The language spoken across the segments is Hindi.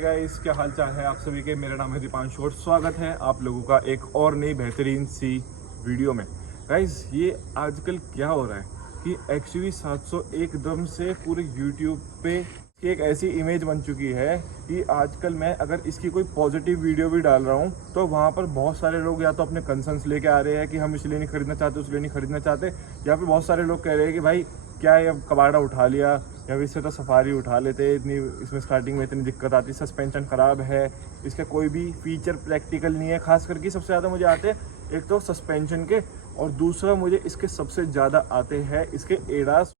हाय गाइस, क्या हाल चाल है आप सभी के। मेरा नाम है दीपांशु और स्वागत है आप लोगों का एक और नई बेहतरीन सी वीडियो में। गाइस, ये आजकल क्या हो रहा है कि XUV 700 एकदम से पूरे YouTube पे एक ऐसी इमेज बन चुकी है कि आजकल मैं अगर इसकी कोई पॉजिटिव वीडियो भी डाल रहा हूँ तो वहाँ पर बहुत सारे लोग या तो अपने कंसर्न्स लेके आ रहे हैं कि हम इसलिए नहीं खरीदना चाहते, उसलिए नहीं खरीदना चाहते, या फिर बहुत सारे लोग कह रहे हैं कि भाई क्या ये कबाड़ा उठा लिया, या फिर इससे तो सफारी उठा लेते, इतनी इसमें स्टार्टिंग में इतनी दिक्कत आती, सस्पेंशन ख़राब है, इसका कोई भी फीचर प्रैक्टिकल नहीं है। खास करके सबसे ज़्यादा मुझे आते हैं एक तो सस्पेंशन के, और दूसरा मुझे इसके सबसे ज़्यादा आते हैं इसके एडास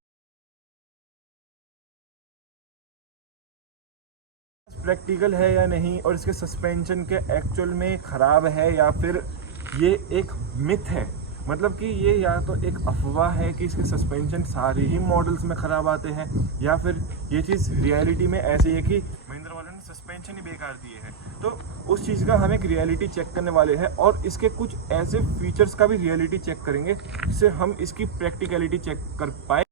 प्रैक्टिकल है या नहीं, और इसके सस्पेंशन के एक्चुअल में ख़राब है या फिर ये एक मिथ है। मतलब कि ये या तो एक अफवाह है कि इसके सस्पेंशन सारे ही मॉडल्स में ख़राब आते हैं, या फिर ये चीज़ रियलिटी में ऐसी है कि महिंद्रा वालों ने सस्पेंशन ही बेकार दिए हैं। तो उस चीज़ का हम एक रियलिटी चेक करने वाले हैं और इसके कुछ ऐसे फीचर्स का भी रियलिटी चेक करेंगे जिससे हम इसकी प्रैक्टिकलिटी चेक कर पाए।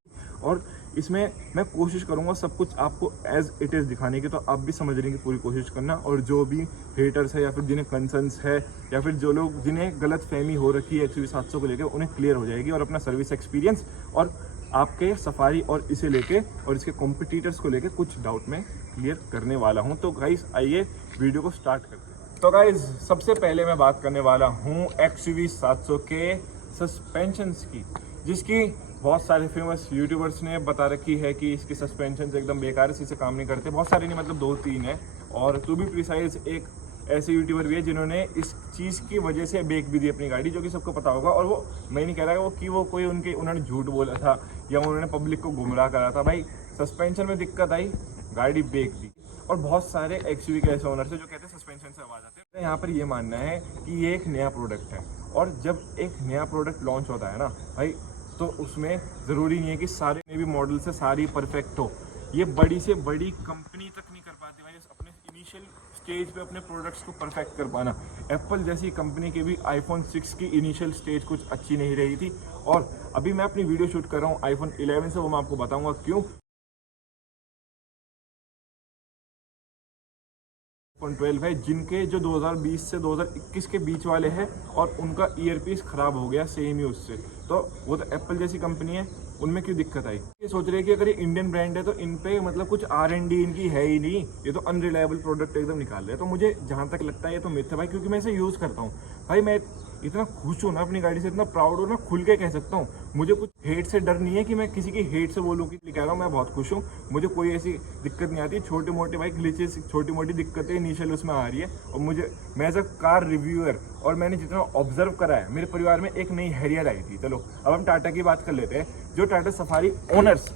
और इसमें मैं कोशिश करूंगा सब कुछ आपको एज इट इज़ दिखाने की, तो आप भी समझने की पूरी कोशिश करना। और जो भी हेटर्स है या फिर जिन्हें कंसर्न्स है या फिर जो लोग जिन्हें गलत फहमी हो रखी है XUV 700 को लेकर, उन्हें क्लियर हो जाएगी और अपना सर्विस एक्सपीरियंस और आपके सफारी और इसे लेके और इसके कॉम्पिटिटर्स को लेकर कुछ डाउट में क्लियर करने वाला हूँ। तो गाइस आइए वीडियो को स्टार्ट करते हैं। तो गाइस सबसे पहले मैं बात करने वाला हूँ XUV 700 के सस्पेंशंस की, जिसकी बहुत सारे फेमस यूट्यूबर्स ने बता रखी है कि इसकी सस्पेंशन एकदम बेकार है, इसी से काम नहीं करते। बहुत सारे नहीं, मतलब 2-3 है। और टू बी प्रिसाइज एक ऐसे यूट्यूबर भी है जिन्होंने इस चीज़ की वजह से बेच भी दी अपनी गाड़ी, जो कि सबको पता होगा। और वो मैं नहीं कह रहा कि वो कोई उन्होंने झूठ बोला था या उन्होंने पब्लिक को गुमराह करा था। भाई सस्पेंशन में दिक्कत आई, गाड़ी बेच दी। और बहुत सारे XUV के ऐसे ओनर्स है जो कहते हैं सस्पेंशन से आवाज़ आती है। यहाँ पर ये मानना है कि ये एक नया प्रोडक्ट है, और जब एक नया प्रोडक्ट लॉन्च होता है ना भाई, तो उसमें ज़रूरी नहीं है कि सारे भी मॉडल से सारी परफेक्ट हो। ये बड़ी से बड़ी कंपनी तक नहीं कर पाती भाई अपने इनिशियल स्टेज पे अपने प्रोडक्ट्स को परफेक्ट कर पाना। एप्पल जैसी कंपनी की भी iPhone 6 की इनिशियल स्टेज कुछ अच्छी नहीं रही थी, और अभी मैं अपनी वीडियो शूट कर रहा हूँ iPhone 11 से, वो मैं आपको बताऊँगा क्यों। iPhone 12 है जिनके जो 2020 से 2021 के बीच वाले हैं, और उनका ईयरपीस ख़राब हो गया सेम ही उससे। तो वो तो एप्पल जैसी कंपनी है, उनमें क्यों दिक्कत आई। ये सोच रहे हैं कि अगर ये इंडियन ब्रांड है तो इन पे मतलब कुछ R&D इनकी है ही नहीं, ये तो अनरिलायबल प्रोडक्ट एकदम निकाल रहे हैं। तो मुझे जहाँ तक लगता है ये तो मिथ है भाई, क्योंकि मैं इसे यूज़ करता हूँ। भाई मैं इतना खुश हूँ ना अपनी गाड़ी से, इतना प्राउड हूँ ना, खुल के कह सकता हूँ। मुझे कुछ हेट से डर नहीं है कि मैं किसी की हेट से बोलूँ कि कह रहा हूँ मैं बहुत खुश हूँ, मुझे कोई ऐसी दिक्कत नहीं आती। छोटे मोटे भाई ग्लिचेस, छोटी मोटी दिक्कतें इनिशियल उसमें आ रही है। और मैं एज अ कार रिव्यूअर, और मैंने जितना ऑब्जर्व करा है, मेरे परिवार में एक नई हैरियर आई थी। चलो अब हम टाटा की बात कर लेते हैं। जो टाटा सफारी ओनर्स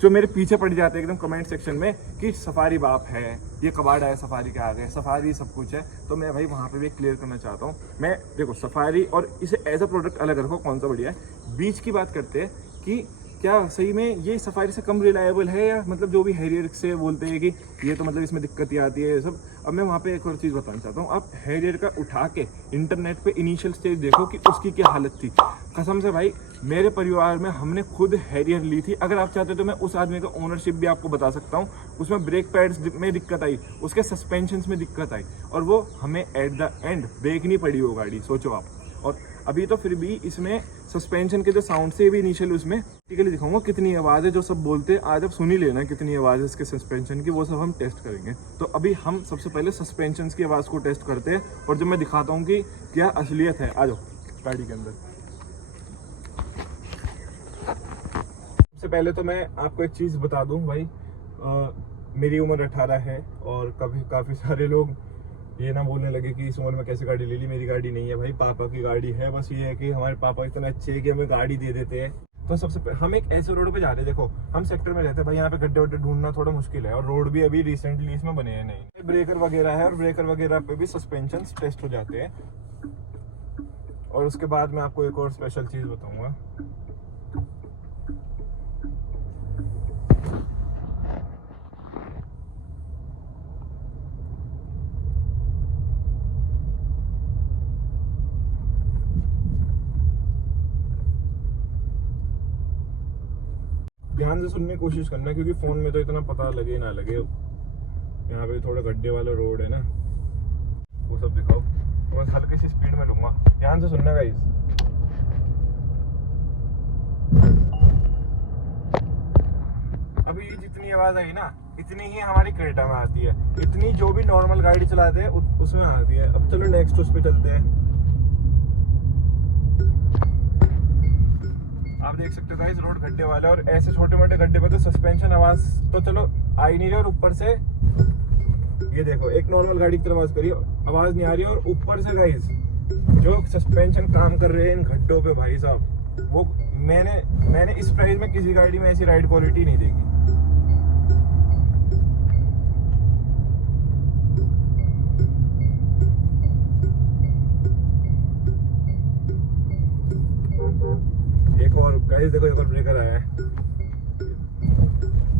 जो मेरे पीछे पड़ जाते हैं एकदम कमेंट सेक्शन में कि सफारी बाप है, ये कबाड़ा है, सफारी के आगे सफारी सब कुछ है, तो मैं भाई वहाँ पे भी क्लियर करना चाहता हूँ। मैं देखो सफारी और इसे एज अ प्रोडक्ट अलग रखो, कौन सा बढ़िया है। बीच की बात करते हैं कि क्या सही में ये सफारी से कम रिलायबल है, या मतलब जो भी हैरियर से बोलते हैं कि ये तो मतलब इसमें दिक्कत ही आती है ये सब। अब मैं वहाँ पे एक और चीज़ बताना चाहता हूँ। आप हैरियर का उठा के इंटरनेट पे इनिशियल स्टेज देखो कि उसकी क्या हालत थी। कसम से भाई मेरे परिवार में हमने खुद हैरियर ली थी। अगर आप चाहते तो मैं उस आदमी का ओनरशिप भी आपको बता सकता हूँ। उसमें ब्रेक पैड्स में दिक्कत आई, उसके सस्पेंशन में दिक्कत आई, और वो हमें एट द एंड बेचनी पड़ी वो गाड़ी, सोचो आप। और अभी तो फिर भी इसमें सस्पेंशन के जो साउंड से भी इनिशियल उसमें प्रैक्टिकली दिखाऊंगा कितनी आवाज़ है। जो सब बोलते हैं आज आप सुन ही लेना कितनी आवाज़ है इसके सस्पेंशन की, वो सब हम टेस्ट करेंगे। तो अभी हम सबसे पहले सस्पेंशन की आवाज़ को टेस्ट करते हैं, और जब मैं दिखाता हूँ कि क्या असलियत है, आ जाओ गाड़ी के अंदर। सबसे पहले तो मैं आपको एक चीज़ बता दूँ भाई, मेरी उम्र 18 है, और काफ़ी सारे लोग ये ना बोलने लगे कि इस उम्र में कैसे गाड़ी ले ली। मेरी गाड़ी नहीं है भाई, पापा की गाड़ी है। बस ये है कि हमारे पापा इतने अच्छे हैं कि हमें गाड़ी दे देते हैं। तो सबसे हम एक ऐसे रोड पे जा रहे हैं, देखो हम सेक्टर में रहते हैं भाई, यहाँ पे गड्ढे वड्ढे ढूंढना थोड़ा मुश्किल है, और रोड भी अभी रिसेंटली इसमें बने हैं नहीं। ब्रेकर वगैरह है, और ब्रेकर वगैरह पे भी सस्पेंशन टेस्ट हो जाते हैं। और उसके बाद मैं आपको एक और स्पेशल चीज़ बताऊँगा। ध्यान से सुनने की कोशिश करना, क्योंकि फ़ोन में तो इतना पता लगे ना लगे। यहाँ पे थोड़ा गड्ढे वाला रोड है ना, वो सब दिखाओ। तो बस हल्की सी स्पीड में लूंगा, ध्यान से सुनना गाइस। अभी जितनी आवाज आई ना, इतनी ही हमारी क्रेटा में आती है, इतनी जो भी नॉर्मल गाड़ी चलाते हैं उसमें आती है। अब चलो नेक्स्ट उस पे चलते हैं। आप देख सकते हो गाइस रोड गड्ढे वाला, और ऐसे छोटे मोटे गड्ढे पे तो सस्पेंशन आवाज तो चलो आ ही नहीं रही, और ऊपर से ये देखो एक नॉर्मल गाड़ी की तरह आवाज करिए, आवाज नहीं आ रही, और ऊपर से गाइस जो सस्पेंशन काम कर रहे हैं इन गड्ढों पे भाई साहब, वो मैंने इस प्राइस में किसी गाड़ी में ऐसी राइड क्वालिटी नहीं देखी। एक और गाइस देखो, एक और ब्रेकर आया है,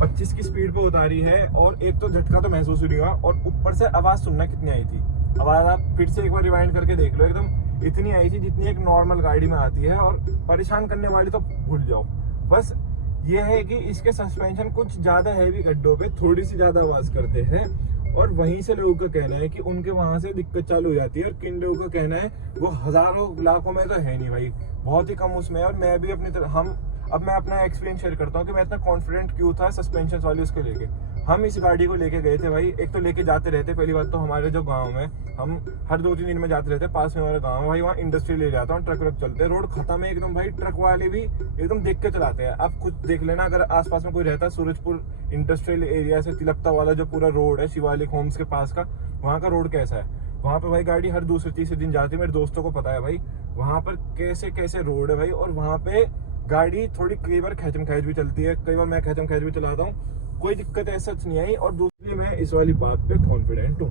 25 की स्पीड पे उतारी है, और एक तो झटका तो महसूस नहीं हुआ, और ऊपर से आवाज सुनना कितनी आई थी। आवाज आप फिर से एक बार रिवाइंड करके देख लो, एकदम इतनी आई थी जितनी एक नॉर्मल गाड़ी में आती है, और परेशान करने वाली तो भूल जाओ। बस ये है कि इसके सस्पेंशन कुछ ज्यादा हैवी गड्ढों पे थोड़ी सी ज्यादा आवाज करते हैं, और वहीं से लोगों का कहना है कि उनके वहां से दिक्कत चालू हो जाती है, और किन लोगों का कहना है वो हजारों लाखों में तो है नहीं भाई, बहुत ही कम उसमें। और मैं भी अपनी तरह अब मैं अपना एक्सपीरियंस शेयर करता हूँ कि मैं इतना कॉन्फिडेंट क्यों था सस्पेंशन वाली उसके लेके। हम इस गाड़ी को लेके गए थे भाई, एक तो लेके जाते रहते, पहली बात तो हमारे जो गांव में हम हर 2-3 दिन में जाते रहते, पास में हमारा गांव है भाई, वहाँ इंडस्ट्री ले जाता हूँ, ट्रक चलते हैं, रोड खत्म है एकदम भाई, ट्रक वाले भी एकदम देख के चलाते हैं। आप खुद देख लेना, अगर आसपास में कोई रहता है, सूरजपुर इंडस्ट्रियल एरिया से तिलकता वाला जो पूरा रोड है शिवालिक होम्स के पास का, वहाँ का रोड कैसा है, वहाँ पे भाई गाड़ी हर दूसरे तीसरे दिन जाती है। मेरे दोस्तों को पता है भाई वहाँ पर कैसे कैसे रोड है भाई, और वहाँ पे गाड़ी थोड़ी कई बार खेचम खेच भी चलती है, कई बार मैं खेचम खेच भी चलाता हूँ, कोई दिक्कत ऐसा नहीं आई। और दूसरी मैं इस वाली बात पे कॉन्फिडेंट हूँ।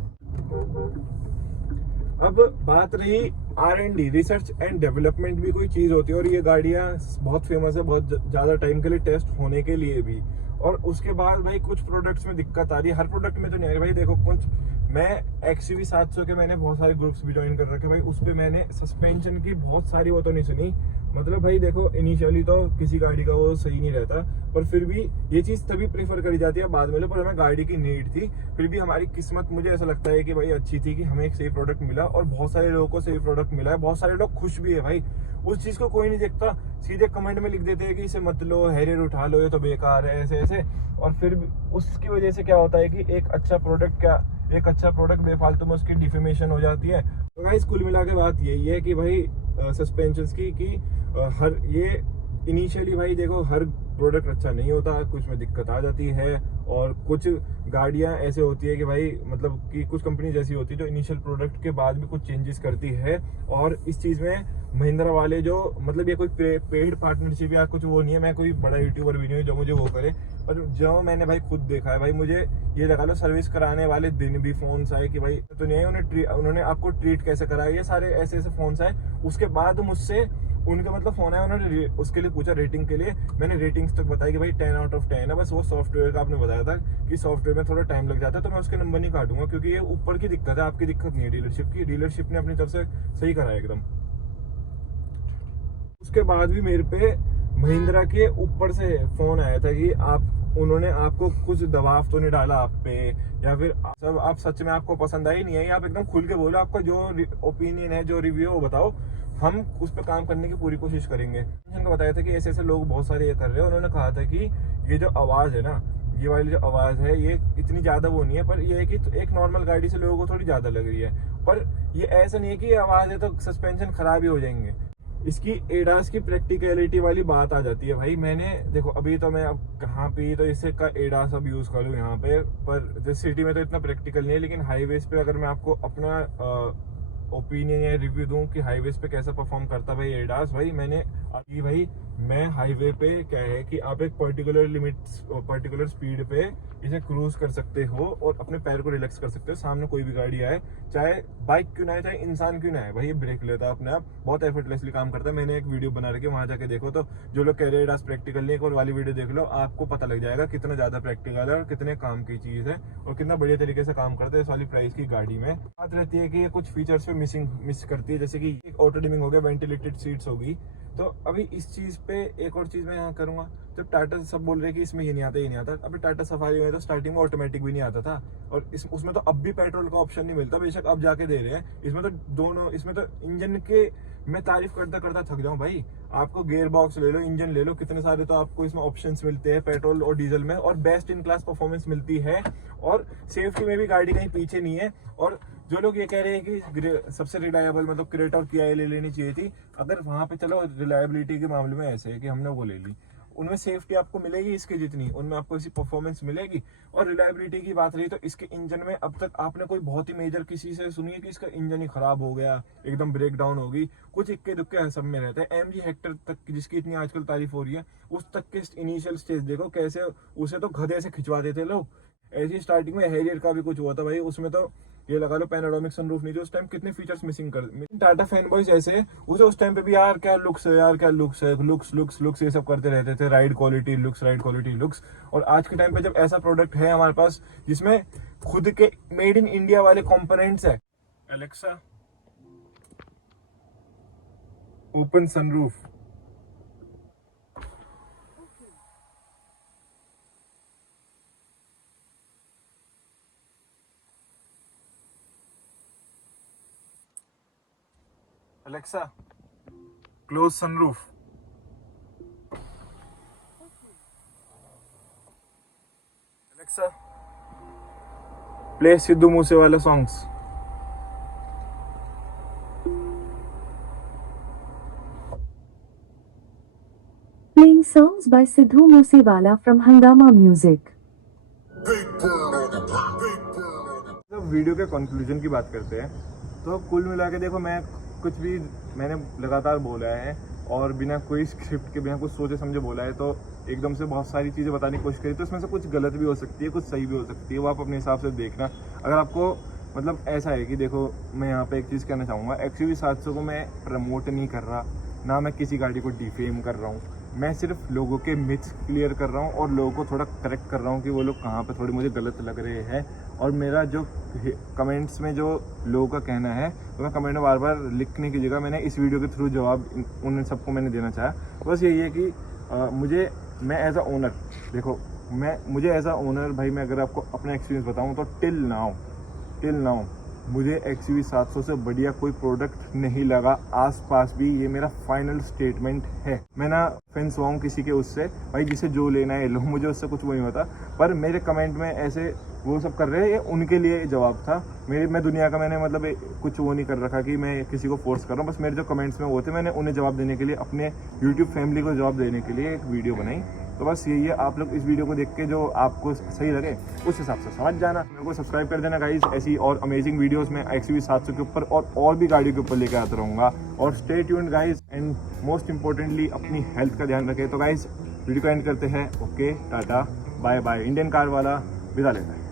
अब बात रही R&D, रिसर्च एंड डेवलपमेंट भी कोई चीज होती है, और ये गाड़ियां बहुत फेमस है बहुत ज्यादा टाइम के लिए टेस्ट होने के लिए भी। और उसके बाद भाई कुछ प्रोडक्ट्स में दिक्कत आ रही है, हर प्रोडक्ट में तो नहीं आ रही भाई। देखो कुछ मैं XUV 700 के मैंने बहुत सारे ग्रुप्स भी ज्वाइन कर रखे भाई, उस पर मैंने सस्पेंशन की बहुत सारी वो तो नहीं सुनी, मतलब भाई देखो इनिशियली तो किसी गाड़ी का वो सही नहीं रहता, पर फिर भी ये चीज तभी प्रीफर करी जाती है बाद में, पर हमें गाड़ी की नीड थी, फिर भी हमारी किस्मत मुझे ऐसा लगता है कि भाई अच्छी थी कि हमें एक सही प्रोडक्ट मिला, और बहुत सारे लोगों को सही प्रोडक्ट मिला है, बहुत सारे लोग खुश भी है भाई। उस चीज को कोई नहीं देखता, सीधे कमेंट में लिख देते हैं कि इसे मत लो, हैरियर उठा लो, ये तो बेकार है, ऐसे ऐसे। और फिर उसकी वजह से क्या होता है कि एक अच्छा प्रोडक्ट बेफालतू में उसकी डिफेमेशन हो जाती है। तो गाइस कुल मिला के बात यही है कि भाई सस्पेंशंस की कि हर ये इनिशियली भाई देखो हर प्रोडक्ट अच्छा नहीं होता, कुछ में दिक्कत आ जाती है, और कुछ गाड़ियां ऐसे होती है कि भाई मतलब कि कुछ कंपनी ऐसी होती है जो इनिशियल प्रोडक्ट के बाद भी कुछ चेंजेस करती है। और इस चीज में महिंद्रा वाले जो मतलब ये कोई पेड पार्टनरशिप या कुछ वो नहीं है, मैं कोई बड़ा यूट्यूबर भी नहीं हूँ जो मुझे वो करे, पर जो मैंने भाई खुद देखा है भाई, मुझे ये लगा लो सर्विस कराने वाले दिन भी फोन आए कि भाई तो नहीं है, उन्होंने आपको ट्रीट कैसे कराया, ये सारे ऐसे ऐसे फोन आए। उसके बाद मुझसे उनके मतलब फोन आया, उन्होंने उसके लिए पूछा रेटिंग के लिए, मैंने रेटिंग्स तक बताई कि भाई 10 आउट ऑफ 10 है, बस वो सॉफ्टवेयर का आपने बताया था कि सॉफ्टवेयर में थोड़ा टाइम लग जाता है, तो मैं उसके नंबर नहीं काटूंगा क्योंकि ये ऊपर की दिक्कत है, आपकी दिक्कत नहीं है डीलरशिप की, डीलरशिप ने अपनी तरफ से सही कराया एकदम। उसके बाद भी मेरे पे महिंद्रा के ऊपर से फोन आया था कि उन्होंने आपको कुछ दबाव तो नहीं डाला आप पे, या फिर सब आप सच में आपको पसंद आई नहीं है, आप एकदम खुल के बोलो, आपका जो ओपिनियन है जो रिव्यू है वो बताओ, हम उस पर काम करने की पूरी कोशिश करेंगे। उन्होंने बताया था कि ऐसे ऐसे लोग बहुत सारे ये कर रहे हैं, उन्होंने कहा था कि ये जो आवाज है ना, ये वाली जो आवाज है ये इतनी ज्यादा वो नहीं है, पर ये है कि एक नॉर्मल गाड़ी से लोगों को थोड़ी ज्यादा लग रही है, पर ये ऐसा नहीं है कि ये आवाज है तो सस्पेंशन खराब ही हो जाएंगे। इसकी एडास की प्रैक्टिकलिटी वाली बात आ जाती है भाई। मैंने देखो अभी तो मैं अब कहाँ पे तो इससे का एडास अब यूज करूँ यहाँ पे, पर सिटी में तो इतना प्रैक्टिकल नहीं है, लेकिन हाईवेज पे अगर मैं आपको अपना ओपिनियन या रिव्यू दूं कि हाईवेज पे कैसा परफॉर्म करता भाई एडास, भाई मैं हाईवे पे क्या है कि आप एक पर्टिकुलर स्पीड पे इसे क्रूज कर सकते हो और अपने पैर को रिलैक्स कर सकते हो, सामने कोई भी गाड़ी आए, चाहे बाइक क्यों ना आए, चाहे इंसान क्यों ना आए, भाई ये ब्रेक लेता है अपने आप, बहुत एफर्टलेसली काम करता है। मैंने एक वीडियो बना रखी है, वहां जाके देखो, तो जो लोग कह रहे हैं एडास प्रैक्टिकल नहीं, एक और वाली वीडियो देख लो, आपको पता लग जाएगा कितना ज्यादा प्रैक्टिकल है और कितने काम की चीज है और कितना बढ़िया तरीके से काम करता है इस वाली प्राइस की गाड़ी में। बात रहती है कि ये कुछ फीचर्स पे मिस करती है, जैसे कि ऑटो डिमिंग हो गया, वेंटिलेटेड सीट्स होगी, तो अभी इस चीज़ पे एक और चीज़ मैं यहाँ करूँगा, जब टाटा सब बोल रहे हैं कि इसमें ये नहीं आता ये नहीं आता, अभी टाटा सफारी में तो स्टार्टिंग में ऑटोमेटिक भी नहीं आता था, और उसमें तो अब भी पेट्रोल का ऑप्शन नहीं मिलता, बेशक अब जाके दे रहे हैं। इसमें तो दोनों, इसमें तो इंजन के मैं तारीफ करता करता थक जाऊँ भाई। आपको गियर बॉक्स ले लो, इंजन ले लो, कितने सारे तो आपको इसमें ऑप्शंस मिलते हैं पेट्रोल और डीजल में, और बेस्ट इन क्लास परफॉर्मेंस मिलती है, और सेफ्टी में भी गाड़ी कहीं पीछे नहीं है। और जो लोग ये कह रहे हैं कि सबसे रिलायबल मतलब क्रेटा और किया ले लेनी चाहिए थी, अगर वहां पे चलो रिलायबिलिटी के मामले में ऐसे है कि हमने वो ले ली, उनमें सेफ्टी आपको मिलेगी इसके जितनी, उनमें आपको इसी परफॉर्मेंस मिलेगी। और रिलायबिलिटी की बात रही तो इसके इंजन में अब तक आपने कोई बहुत ही मेजर किसी से सुनी है कि इसका इंजन ही खराब हो गया, एकदम ब्रेक डाउन होगी, कुछ इक्के दुक्के सब में रहते हैं। एमजी हेक्टर तक जिसकी इतनी आजकल तारीफ हो रही है, उस तक के इनिशियल स्टेज देखो कैसे, उसे तो गधे से खिंचवा देते लोग। ऐसी स्टार्टिंग में हैरियर का भी कुछ हुआ था भाई, उसमें तो ये लगा लो पैनोरामिक सनरूफ नहीं थी, उस टाइम कितने फीचर्स मिसिंग कर। टाटा फैन बॉयज ऐसे है, उसे उस टाइम पे भी यार क्या लुक्स है, यार क्या लुक्स है, लुक्स लुक्स लुक्स ये सब करते रहते थे, ride quality looks, ride quality looks. और आज के टाइम पे जब ऐसा प्रोडक्ट है हमारे पास जिसमें खुद के मेड इन इंडिया वाले कंपोनेंट्स है, Alexa open sunroof, Alexa, close sunroof. Alexa, play Sidhu Moosewala songs. Playing songs by Sidhu Moosewala from Hungama Music. तो वीडियो के कंक्लूजन की बात करते हैं, तो कुल मिला के देखो, मैं कुछ भी मैंने लगातार बोला है और बिना कोई स्क्रिप्ट के, बिना कुछ सोचे समझे बोला है, तो एकदम से बहुत सारी चीज़ें बताने की कोशिश करी, तो इसमें से कुछ गलत भी हो सकती है, कुछ सही भी हो सकती है, वो आप अपने हिसाब से देखना। अगर आपको मतलब ऐसा है कि देखो, मैं यहाँ पे एक चीज़ कहना चाहूँगा, XUV 700 को मैं प्रमोट नहीं कर रहा, ना मैं किसी गाड़ी को डिफेम कर रहा हूँ, मैं सिर्फ लोगों के मिथ्स क्लियर कर रहा हूँ और लोगों को थोड़ा करेक्ट कर रहा हूँ कि वो लोग कहाँ पे थोड़ी मुझे गलत लग रहे हैं। और मेरा जो कमेंट्स में जो लोगों का कहना है, तो मैं कमेंट में बार बार लिखने की जगह मैंने इस वीडियो के थ्रू जवाब उन सबको मैंने देना चाहा। बस यही है कि मैं एज अ ओनर, देखो मुझे एज अ ओनर भाई, मैं अगर आपको अपना एक्सपीरियंस बताऊँ तो टिल नाउ मुझे XUV 700 से बढ़िया कोई प्रोडक्ट नहीं लगा आसपास भी, ये मेरा फाइनल स्टेटमेंट है। मैं ना फेंस हुआ हूँ किसी के उससे, भाई जिसे जो लेना है लो, मुझे उससे कुछ वो नहीं होता, पर मेरे कमेंट में ऐसे वो सब कर रहे हैं, ये उनके लिए जवाब था। मैं दुनिया का मैंने मतलब कुछ वो नहीं कर रखा कि मैं किसी को फोर्स कर रहा हूँ, बस मेरे जो कमेंट्स में वो थे, मैंने उन्हें जवाब देने के लिए, अपने यूट्यूब फैमिली को जवाब देने के लिए एक वीडियो बनाई। तो बस यही है, आप लोग इस वीडियो को देख के जो आपको सही लगे उस हिसाब से समझ जाना। मेरे को सब्सक्राइब कर देना गाइस, ऐसी और अमेजिंग वीडियोस में XUV 700 के ऊपर और भी गाड़ियों के ऊपर लेकर आता रहूँगा। और stay tuned guys, and most importantly अपनी हेल्थ का ध्यान रखें। तो गाइस वीडियो को एंड करते हैं। Okay, tata bye bye. Indian car वाला विदा लेता है।